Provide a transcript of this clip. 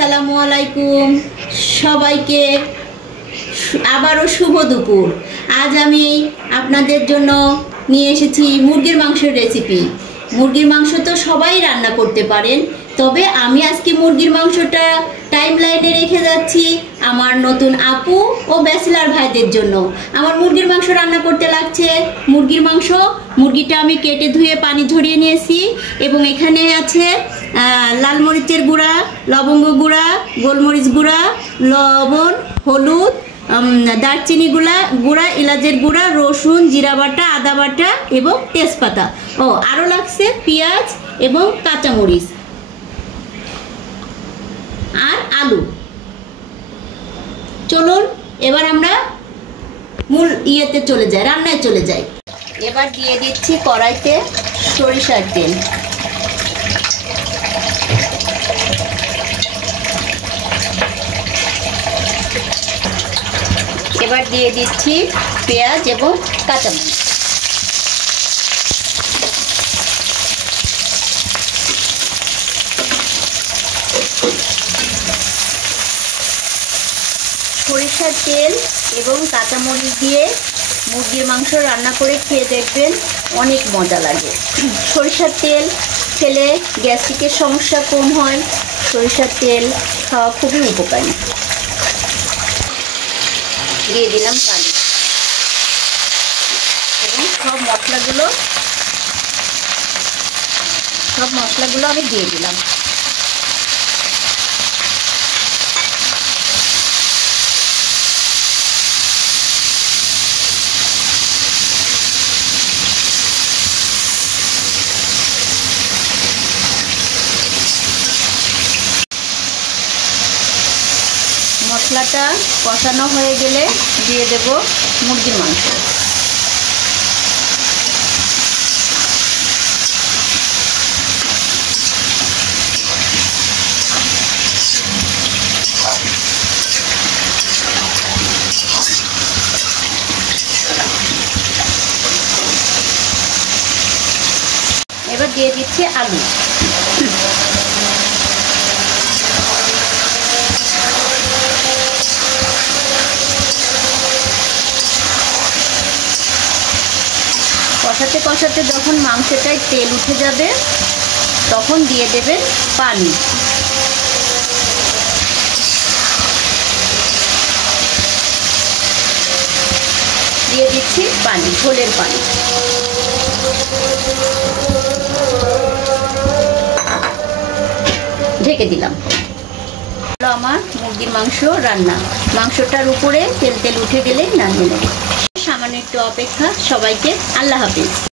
আসসালামু আলাইকুম সবাইকে আবারও শুভ দুপুর। আজ আমি আপনাদের জন্য নিয়ে এসেছি মুরগির মাংসের রেসিপি। মুরগির মাংস তো সবাই রান্না করতে পারেন, তবে আমি আজকে মুরগির মাংসটা টাইমলাইনে রেখে যাচ্ছি আমার নতুন আপু ও ব্যাচেলার ভাইদের জন্য। আমার মুরগির মাংস রান্না করতে লাগছে মুরগিটা আমি কেটে ধুয়ে পানি ঝরিয়ে নিয়েছি এবং এখানে আছে লাল মরিচের গুঁড়া, লবঙ্গ গুঁড়া, গোলমরিচ গুঁড়া, লবণ, হলুদ, দারচিনি গুঁড়া, এলাচের গুঁড়া, রসুন, জিরা বাটা, আদা বাটা এবং তেজপাতা। আরও লাগছে পেঁয়াজ এবং কাঁচামরিচ আর আলু। চলুন এবার আমরা মূল রান্নায় চলে যাই। এবার দিয়ে দিচ্ছি কড়াইতে সরিষার তেল। এবার দিয়ে দিচ্ছি পেঁয়াজ এবং কাঁচামরিচ। সরিষার তেল এবং কাঁচামরিচ দিয়ে মুরগির মাংস রান্না করে খেয়ে দেখবেন, অনেক মজা লাগে। সরিষার তেল খেলে গ্যাস্ট্রিকের সমস্যা কম হয়। সরিষার তেল খাওয়া খুবই উপকারী। দিয়ে দিলাম পানি এবং সব মশলাগুলো আমি দিয়ে দিলাম। মশলাটা কষানো হয়ে গেলে দিয়ে দেব মুরগির মাংস। এবার দিয়ে দিচ্ছি আলু। কষাতে কষাতে যখন মাংসটায় তেল উঠে যাবে তখন দিয়ে দেবেন পানি। দিয়ে দিচ্ছি পানি, ঝোলের পানি। ঢেকে দিলাম। আমার মুরগির মাংস রান্না। মাংসটার উপরে তেল উঠে গেলেই নামিয়ে নেব। সামান্য একটু অপেক্ষা। সবাইকে আল্লাহ হাফেজ।